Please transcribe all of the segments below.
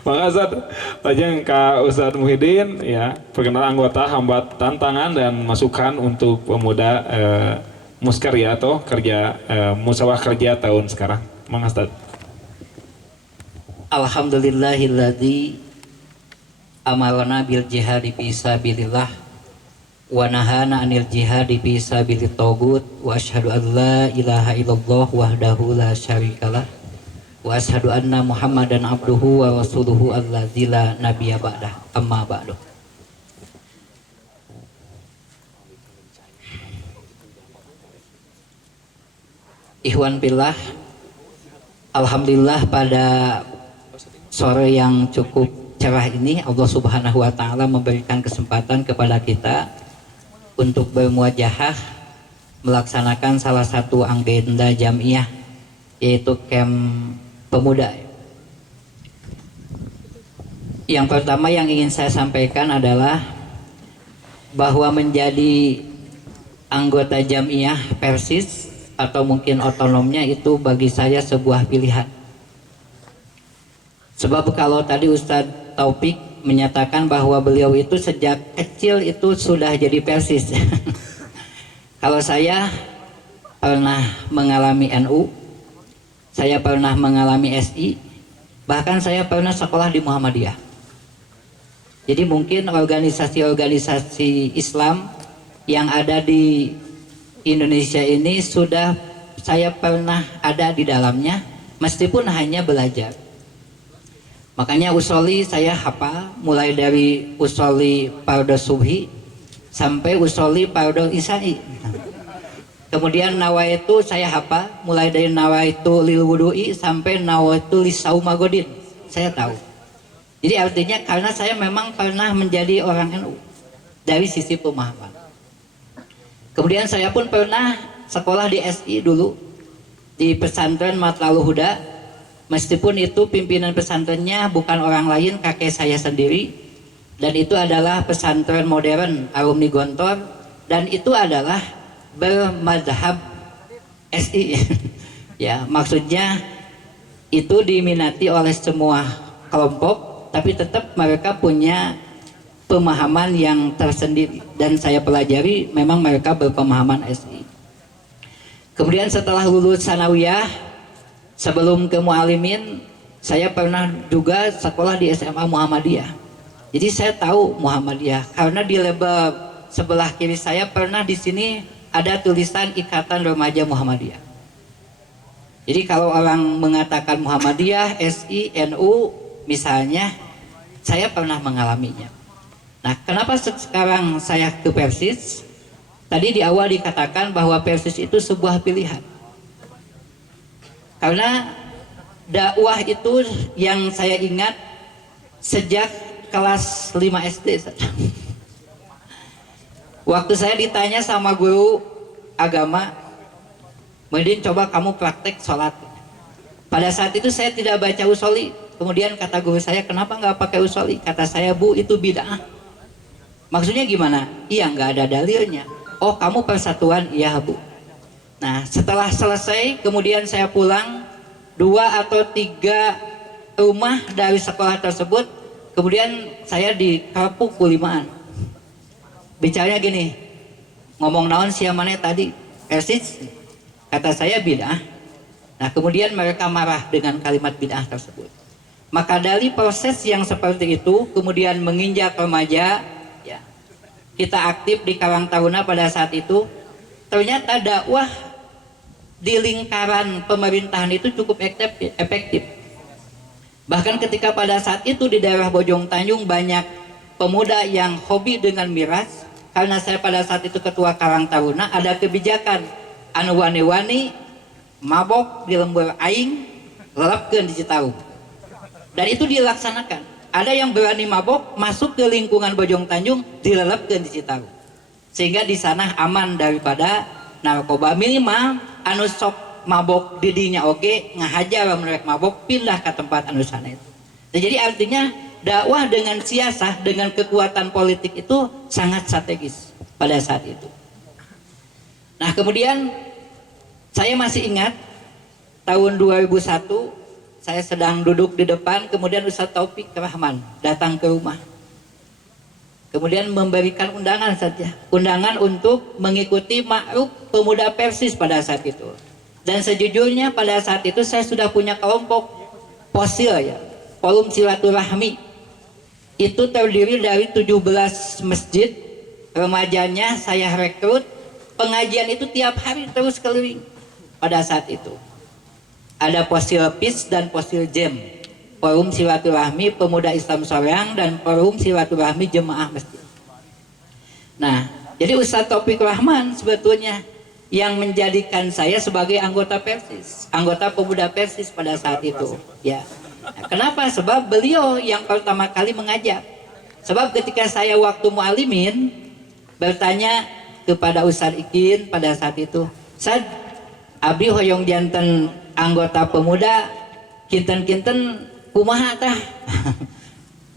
Makasih Lajeng Kak Ustadz Muhyiddin ya, perkenalan anggota hambat tantangan dan masukan untuk pemuda Muskarya atau kerja musyawarah kerja tahun sekarang. Makasih. Alhamdulillahilladzi amarna bil jihadi fi sabilillah wa nahana 'anil jihadi fi sabilit tagut wa asyhadu an la ilaha illallah wahdahu la syarikalah wa asyhadu anna muhammadan abduhu wa rasuluhu allazi la nabiyya ba'dah amma ba'du. Ikhwan billah, alhamdulillah pada sore yang cukup cerah ini Allah Subhanahu wa taala memberikan kesempatan kepada kita untuk bermuajahah melaksanakan salah satu agenda jamiah, yaitu camp pemuda. Yang pertama yang ingin saya sampaikan adalah bahwa menjadi anggota jamiah Persis atau mungkin otonomnya itu bagi saya sebuah pilihan. Sebab kalau tadi Ustadz Taufik menyatakan bahwa beliau itu sejak kecil itu sudah jadi Persis. Kalau saya pernah mengalami NU, saya pernah mengalami SI, bahkan saya pernah sekolah di Muhammadiyah. Jadi mungkin organisasi-organisasi Islam yang ada di Indonesia ini sudah saya pernah ada di dalamnya, meskipun hanya belajar. Makanya usoli saya hafal mulai dari usoli fardu subhi sampai usoli fardu isya'i. Kemudian nawaitu saya hafal mulai dari nawaitu lil wudu'i sampai nawaitu lisaumagodin. Saya tahu. Jadi artinya karena saya memang pernah menjadi orang NU dari sisi pemahaman. Kemudian saya pun pernah sekolah di SI dulu di pesantren Matlul Huda. Meskipun itu pimpinan pesantrennya bukan orang lain, kakek saya sendiri, dan itu adalah pesantren modern alumni Gontor, dan itu adalah bermadhab SI. Ya, maksudnya itu diminati oleh semua kelompok, tapi tetap mereka punya pemahaman yang tersendiri, dan saya pelajari memang mereka berpemahaman SI. Kemudian setelah lulus sanawiyah, sebelum ke Mu'alimin, saya pernah juga sekolah di SMA Muhammadiyah. Jadi saya tahu Muhammadiyah karena di label sebelah kiri saya pernah di sini ada tulisan Ikatan Remaja Muhammadiyah. Jadi kalau orang mengatakan Muhammadiyah, SI, NU misalnya, saya pernah mengalaminya. Nah, kenapa sekarang saya ke Persis? Tadi di awal dikatakan bahwa Persis itu sebuah pilihan. Karena dakwah itu yang saya ingat sejak kelas 5 SD. Waktu saya ditanya sama guru agama, Muhyiddin coba kamu praktek sholat. Pada saat itu saya tidak baca usoli. Kemudian kata guru saya, kenapa nggak pakai usoli? Kata saya, Bu, itu bid'ah. Maksudnya gimana? Iya, nggak ada dalilnya. Oh, kamu persatuan? Iya, Bu. Nah, setelah selesai, kemudian saya pulang 2 atau 3 rumah dari sekolah tersebut. Kemudian saya di Kapuk Kulimaan. Bicaranya gini, ngomong naon siamane tadi Persis, kata saya bid'ah. Nah, kemudian mereka marah dengan kalimat bid'ah tersebut. Maka dari proses yang seperti itu, kemudian menginjak remaja, ya, kita aktif di Karang Taruna pada saat itu. Ternyata dakwah di lingkaran pemerintahan itu cukup efektif. Bahkan ketika pada saat itu di daerah Bojong Tanjung banyak pemuda yang hobi dengan miras. Karena saya pada saat itu ketua Karang Taruna, ada kebijakan anu wani-wani mabok di lembur aing lelapkeun di Citarum. Dan itu dilaksanakan. Ada yang berani mabok masuk ke lingkungan Bojong Tanjung dilelapkeun di Citarum. Sehingga di sana aman daripada narkoba. Minimal anu sok mabok didinya oge ngahajar mereka mabok pindah ke tempat anu sana itu. Nah, jadi artinya dakwah dengan siasah, dengan kekuatan politik itu sangat strategis pada saat itu. Nah, kemudian saya masih ingat tahun 2001 saya sedang duduk di depan, kemudian Ustadz Taufik Rahman datang ke rumah. Kemudian memberikan undangan saja. Undangan untuk mengikuti ma'ruf pemuda Persis pada saat itu. Dan sejujurnya pada saat itu saya sudah punya kelompok posil ya. Forum silaturahmi. Itu terdiri dari 17 masjid. Remajanya saya rekrut. Pengajian itu tiap hari terus keliling pada saat itu. Ada posil PIS dan posil JEM. Forum Silaturahmi Pemuda Islam Soreang dan Forum Silaturahmi Jemaah Masjid. Nah, jadi Ustadz Taufik Rahman sebetulnya yang menjadikan saya sebagai anggota Persis, anggota pemuda Persis pada saat itu. Ya, nah, kenapa? Sebab beliau yang pertama kali mengajak. Sebab ketika saya waktu mualimin bertanya kepada Ustadz Ikin pada saat itu, Ustadz, abdi hoyong janten anggota pemuda, kinten-kinten kumaha tah.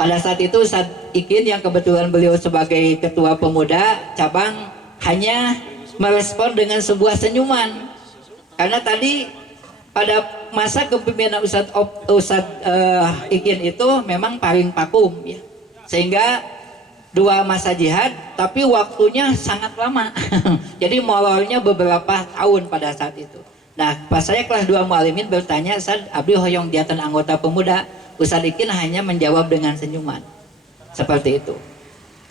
Pada saat itu Ustadz Ikin yang kebetulan beliau sebagai ketua pemuda cabang hanya merespon dengan sebuah senyuman. Karena tadi pada masa kepemimpinan Ustadz Ikin itu memang paling vakum ya. Sehingga 2 masa jihad tapi waktunya sangat lama. Jadi molornya beberapa tahun pada saat itu. Nah, pas saya kelas 2 mualimin bertanya, Ustadz, abdi hoyong diatan anggota pemuda. Ustadz Ikin hanya menjawab dengan senyuman. Seperti itu.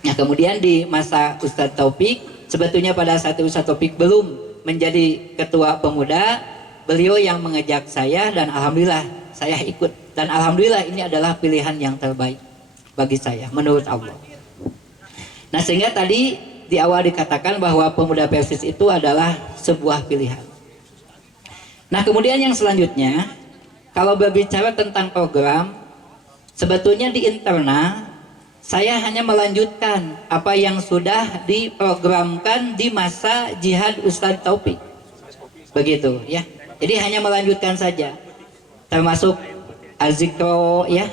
Nah, kemudian di masa Ustadz Taufik, sebetulnya pada saat itu Ustadz Taufik belum menjadi ketua pemuda, beliau yang mengajak saya dan alhamdulillah saya ikut. Dan alhamdulillah ini adalah pilihan yang terbaik bagi saya menurut Allah. Nah, sehingga tadi di awal dikatakan bahwa pemuda Persis itu adalah sebuah pilihan. Nah, kemudian yang selanjutnya, kalau berbicara tentang program, sebetulnya di internal saya hanya melanjutkan apa yang sudah diprogramkan di masa jihad Ustadz Taufik. Begitu ya. Jadi hanya melanjutkan saja. Termasuk azikro ya.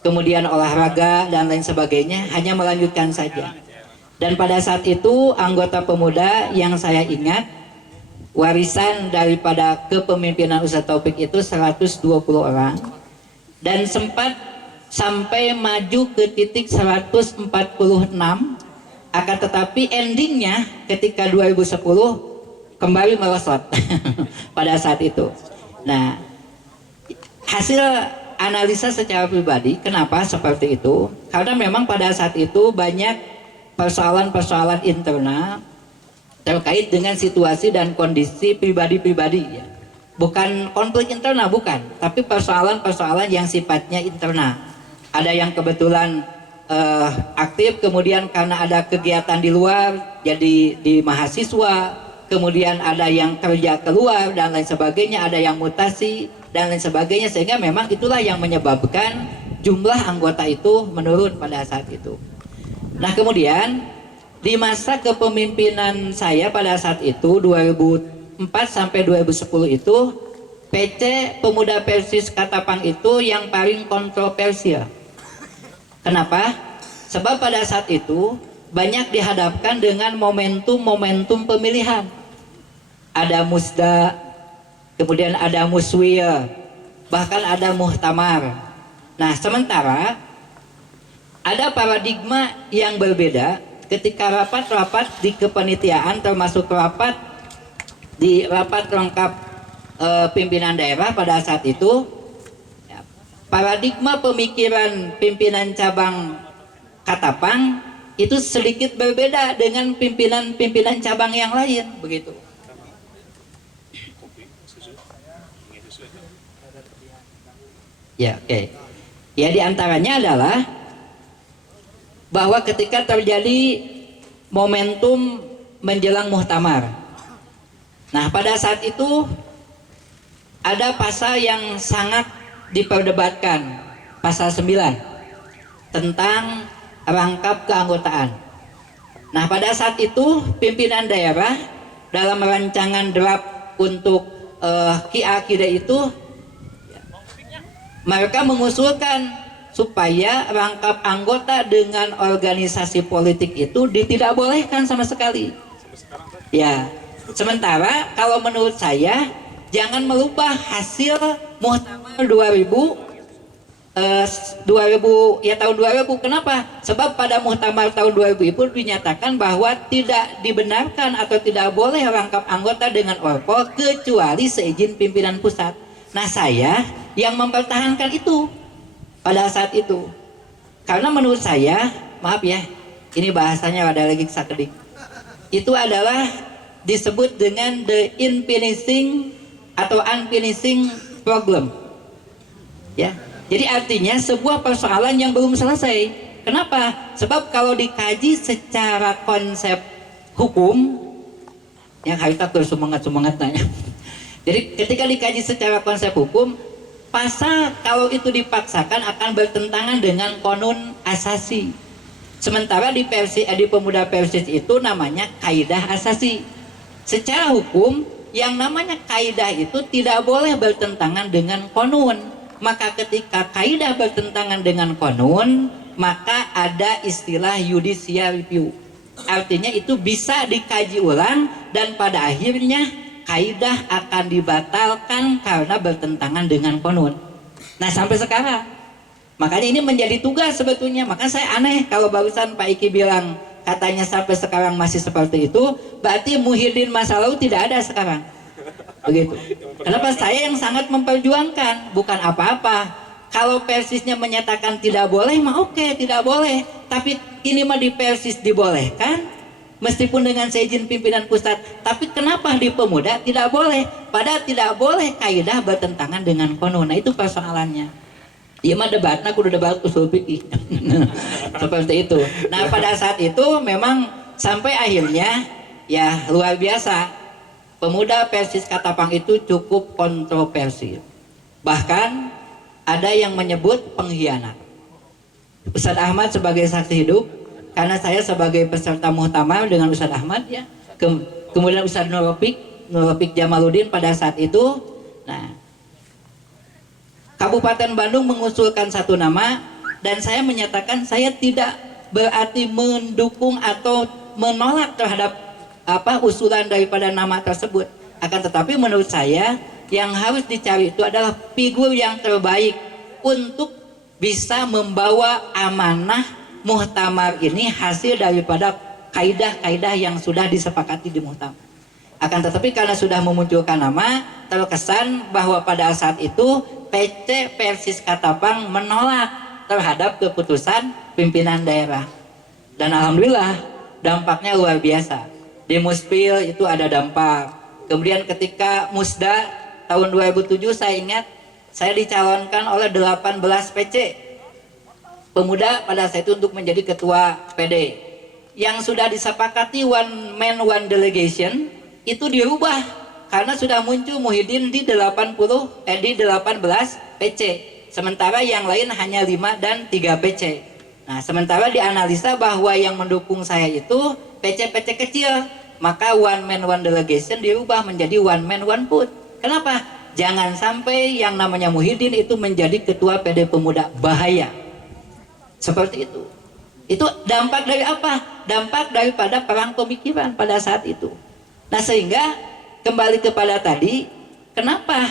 Kemudian olahraga dan lain sebagainya, hanya melanjutkan saja. Dan pada saat itu anggota pemuda yang saya ingat warisan daripada kepemimpinan Ustadz Taufik itu 120 orang dan sempat sampai maju ke titik 146, akan tetapi endingnya ketika 2010 kembali melesat pada saat itu. Nah, hasil analisa secara pribadi kenapa seperti itu, karena memang pada saat itu banyak persoalan-persoalan internal terkait dengan situasi dan kondisi pribadi-pribadi ya. Bukan konflik internal, bukan, tapi persoalan-persoalan yang sifatnya internal. Ada yang kebetulan aktif, kemudian karena ada kegiatan di luar jadi di mahasiswa, kemudian ada yang kerja keluar dan lain sebagainya, ada yang mutasi dan lain sebagainya, sehingga memang itulah yang menyebabkan jumlah anggota itu menurun pada saat itu. Nah, kemudian di masa kepemimpinan saya pada saat itu 2004 sampai 2010 itu PC Pemuda Persis Katapang itu yang paling kontroversial. Kenapa? Sebab pada saat itu banyak dihadapkan dengan momentum-momentum pemilihan. Ada musda, kemudian ada muswil, bahkan ada muhtamar. Nah, sementara ada paradigma yang berbeda ketika rapat-rapat di kepanitiaan, termasuk rapat di rapat lengkap pimpinan daerah pada saat itu, ya, paradigma pemikiran pimpinan cabang Katapang itu sedikit berbeda dengan pimpinan-pimpinan cabang yang lain, begitu. Ya, oke. Ya, diantaranya adalah bahwa ketika terjadi momentum menjelang muhtamar. Nah, pada saat itu ada pasal yang sangat diperdebatkan, pasal 9 tentang rangkap keanggotaan. Nah, pada saat itu pimpinan daerah dalam rancangan draft untuk QA itu mereka mengusulkan supaya rangkap anggota dengan organisasi politik itu tidak bolehkan sama sekali. Ya, sementara kalau menurut saya jangan merubah hasil Muktamar 2000 ya tahun 2000. Kenapa? Sebab pada Muktamar tahun 2000 itu dinyatakan bahwa tidak dibenarkan atau tidak boleh rangkap anggota dengan orpol kecuali seizin pimpinan pusat. Nah, saya yang mempertahankan itu pada saat itu. Karena menurut saya, maaf ya, ini bahasanya ada lagi sakedik. Itu adalah disebut dengan the unfinishing atau unfinishing problem. Ya. Jadi artinya sebuah persoalan yang belum selesai. Kenapa? Sebab kalau dikaji secara konsep hukum, yang harus semangat nanya. Jadi ketika dikaji secara konsep hukum, pasal kalau itu dipaksakan akan bertentangan dengan konun asasi. Sementara di pemuda Persis itu namanya kaidah asasi. Secara hukum yang namanya kaidah itu tidak boleh bertentangan dengan konun. Maka ketika kaidah bertentangan dengan konun, maka ada istilah judicial review. Artinya itu bisa dikaji ulang dan pada akhirnya kaidah akan dibatalkan karena bertentangan dengan konun. Nah, sampai sekarang makanya ini menjadi tugas sebetulnya. Maka saya aneh kalau barusan Pak Iki bilang katanya sampai sekarang masih seperti itu, berarti Muhyiddin masa lalu tidak ada sekarang. Begitu. Kenapa? Saya yang sangat memperjuangkan, bukan apa-apa. Kalau Persisnya menyatakan tidak boleh, mah oke, tidak boleh. Tapi ini mah di Persis dibolehkan, meskipun dengan seizin pimpinan pusat. Tapi kenapa di pemuda tidak boleh? Padahal tidak boleh kaidah bertentangan dengan konun. Nah, itu persoalannya. Iya mah debatnya kudu debat usul fikih. Seperti itu. Nah, pada saat itu memang sampai akhirnya ya luar biasa. Pemuda Persis Katapang itu cukup kontroversial. Bahkan ada yang menyebut pengkhianat. Ustadz Ahmad sebagai saksi hidup, karena saya sebagai peserta muktamar dengan Ustadz Ahmad ya. Kemudian Ustadz Nurofik Jamaluddin pada saat itu. Nah, Kabupaten Bandung mengusulkan satu nama dan saya menyatakan saya tidak berarti mendukung atau menolak terhadap usulan daripada nama tersebut. Akan tetapi menurut saya yang harus dicari itu adalah figur yang terbaik untuk bisa membawa amanah muktamar ini hasil daripada kaidah-kaidah yang sudah disepakati di muktamar. Akan tetapi karena sudah memunculkan nama, terkesan bahwa pada saat itu PC Persis Katapang menolak terhadap keputusan pimpinan daerah. Dan alhamdulillah dampaknya luar biasa. Di Muspil itu ada dampak. Kemudian ketika Musda tahun 2007 saya ingat saya dicalonkan oleh 18 PC pemuda pada saat itu untuk menjadi ketua PD. Yang sudah disepakati one man one delegation itu dirubah karena sudah muncul Muhyiddin di 18 PC. Sementara yang lain hanya 5 dan 3 PC. Nah, sementara dianalisa bahwa yang mendukung saya itu PC-PC kecil. Maka one man one delegation dirubah menjadi one man one vote. Kenapa? Jangan sampai yang namanya Muhyiddin itu menjadi ketua PD Pemuda. Bahaya. Seperti itu. Itu dampak dari apa? Dampak daripada perang pemikiran pada saat itu. Nah, sehingga kembali kepada tadi, kenapa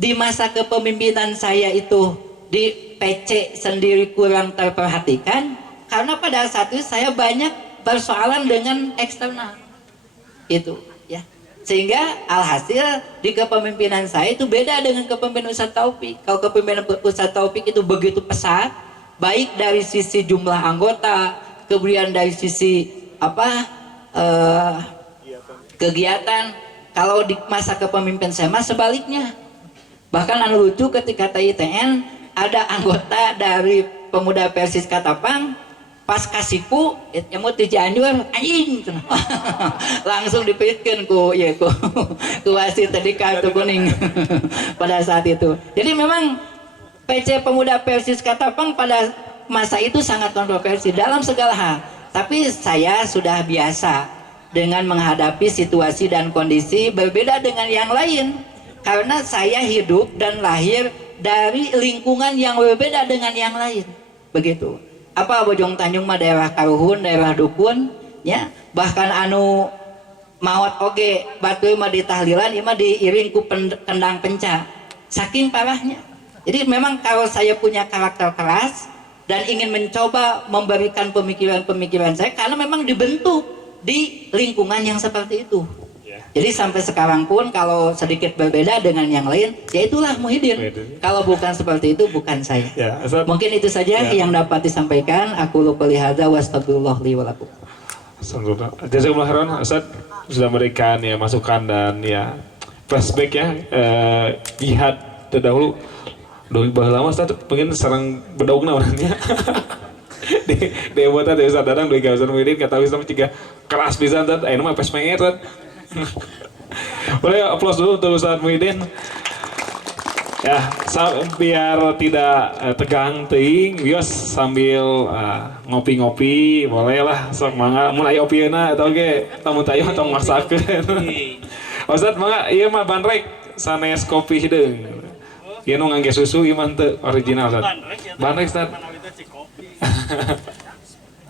di masa kepemimpinan saya itu di PC sendiri kurang terperhatikan? Karena pada saat itu saya banyak persoalan dengan eksternal itu ya, sehingga alhasil di kepemimpinan saya itu beda dengan kepemimpinan Ustadz Taufik. Kalau kepemimpinan Ustadz Taufik itu begitu pesat, baik dari sisi jumlah anggota, kemudian dari sisi kegiatan. Kalau di masa kepemimpinan saya mah sebaliknya. Bahkan anu lucu ketika TITN ada anggota dari pemuda Persis Katapang pas kasiku mau di Cianjur anjing langsung dipikirkan ku wasit tadi kartu kuning pada saat itu. Jadi memang PC Pemuda Persis Katapang pada masa itu sangat kontroversi dalam segala hal. Tapi saya sudah biasa dengan menghadapi situasi dan kondisi berbeda dengan yang lain karena saya hidup dan lahir dari lingkungan yang berbeda dengan yang lain. Begitu. Bojong Tanjung mah daerah karuhun, daerah dukun, ya. Bahkan anu maot oge batu mah ditahlilan ieu mah diiring ku kendang penca saking parahnya. Jadi memang kalau saya punya karakter keras dan ingin mencoba memberikan pemikiran-pemikiran saya karena memang dibentuk di lingkungan yang seperti itu. Jadi sampai sekarang pun kalau sedikit berbeda dengan yang lain, ya itulah Muhyiddin. Kalau bukan seperti itu, bukan saya. Ya, Ustaz. Mungkin itu saja yang dapat disampaikan. Aku lupa lihada wa astagfirullah li wa lakum. Jazakumullah khairan Ustaz sudah memberikan ya masukan dan ya flashback ya jihad terdahulu. Doi baheula lama Ustaz pengen serang bedaugna orangnya. Di buatan dari Ustaz Dadang doi ka Ustaz Muhyiddin kata Islam ciga keras pisan Ustaz aya mah pesmeet Ustaz. Boleh aplaus dulu untuk Ustaz Muhyiddin. Ya, biar tidak tegang teuing, bios sambil ngopi-ngopi, bolehlah sok mangga mun aya opieuna atau ge tamu tayo tong masakeun. Ustaz mangga ieu mah bandrek sanes kopi hideung. Ieu nu ngangge susu ieu mah teu original Ustaz. Bandrek Ustaz.